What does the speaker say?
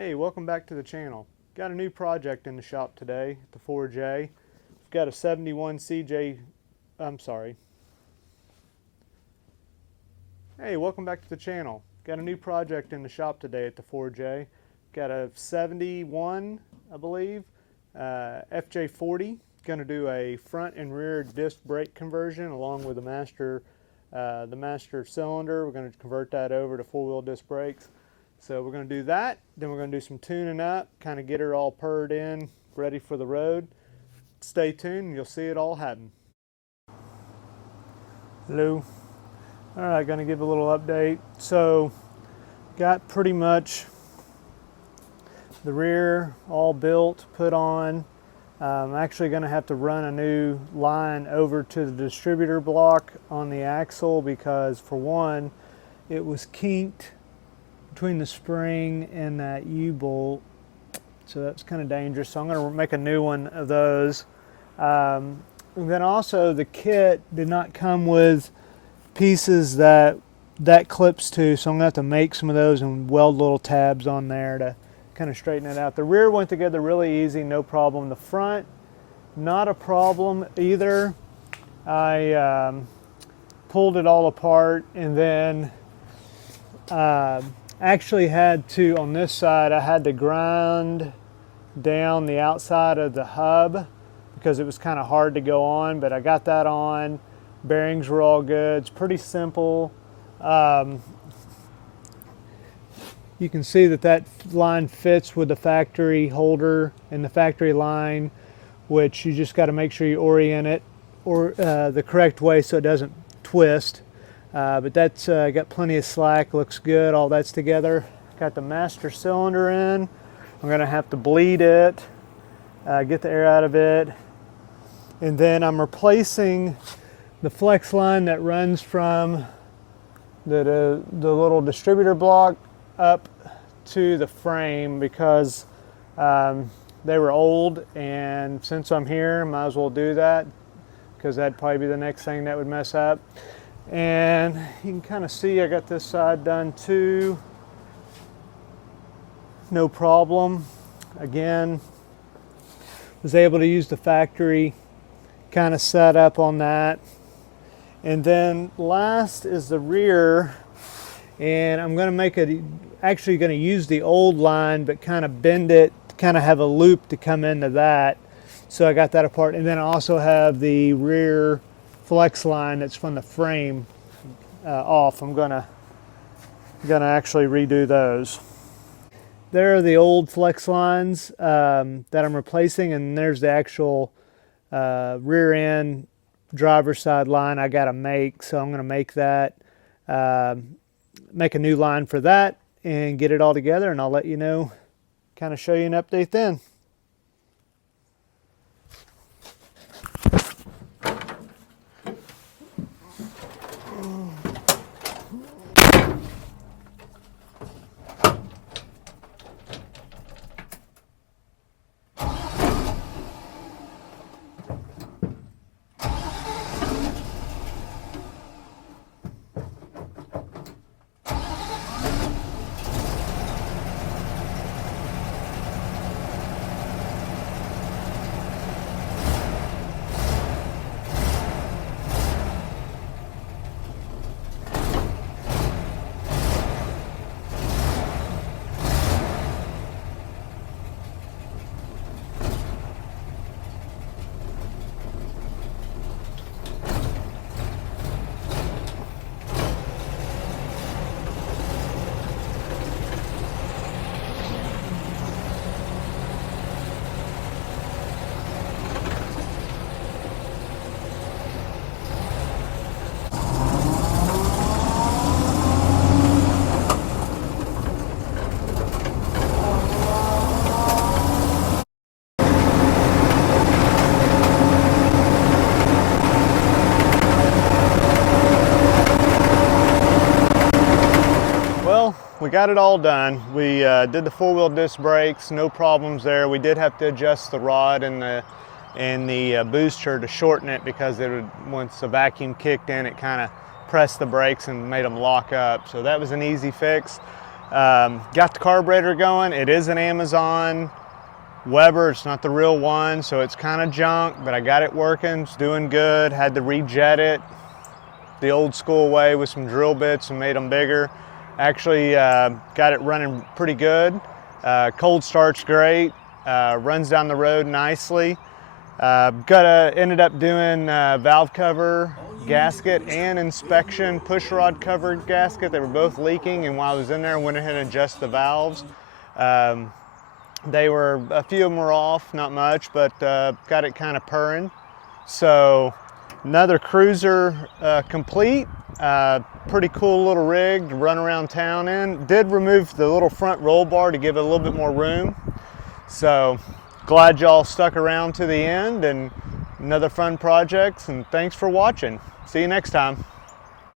Hey, welcome back to the channel. Got a new project in the shop today at the 4J. We've got a 71 CJ, Hey, welcome back to the channel. Got a new project in the shop today at the 4J. Got a 71, I believe, FJ40. Going to do a front and rear disc brake conversion along with the master cylinder. We're going to convert that over to four-wheel disc brakes. So we're going to do that, then we're going to do some tuning up, kind of get her all purred in, ready for the road. Stay tuned and you'll see it all happen. Hello. Alright, going to give a little update. So, got pretty much the rear all built, put on. I'm actually going to have to run a new line over to the distributor block on the axle because, for one, it was kinked between the spring and that U-bolt, so that's kind of dangerous. So I'm going to make a new one of those. And then also the kit did not come with pieces that clips to, so I'm going to have to make some of those and weld little tabs on there to kind of straighten it out. The rear went together really easy, no problem. The front, not a problem either. I pulled it all apart and then actually had to, on this side, I had to grind down the outside of the hub because it was kind of hard to go on, but I got that on. Bearings were all good. It's pretty simple. You can see that line fits with the factory holder and the factory line, which you just got to make sure you orient it the correct way so it doesn't twist. But that's got plenty of slack, looks good, all that's together. Got the master cylinder in. I'm going to have to bleed it, get the air out of it. And then I'm replacing the flex line that runs from the little distributor block up to the frame because they were old, and since I'm here, might as well do that because that'd probably be the next thing that would mess up. And you can kind of see I got this side done too. No problem. Again, was able to use the factory kind of set up on that. And then last is the rear, and I'm going to make it, actually going to use the old line but kind of bend it, kind of have a loop to come into that. So I got that apart, and then I also have the rear flex line that's from the frame off. I'm gonna actually redo those. There are the old flex lines that I'm replacing, and there's the actual rear end driver's side line I gotta make. So I'm gonna make that, make a new line for that and get it all together, and I'll let you know, kind of show you an update then. We got it all done. We did the four-wheel disc brakes, no problems there. We did have to adjust the rod and the booster to shorten it because once the vacuum kicked in, it kind of pressed the brakes and made them lock up. So that was an easy fix. Got the carburetor going. It is an Amazon Weber. It's not the real one, so it's kind of junk, but I got it working. It's doing good. Had to rejet it the old school way with some drill bits and made them bigger. Actually got it running pretty good. Cold start's great. Runs down the road nicely. Ended up doing valve cover gasket and inspection push rod covered gasket. They were both leaking, and while I was in there, I went ahead and adjusted the valves. They were, a few of them were off, not much, but got it kind of purring. So another cruiser complete. Pretty cool little rig to run around town in. Did remove the little front roll bar to give it a little bit more room. So glad y'all stuck around to the end, and another fun project, and thanks for watching. See you next time.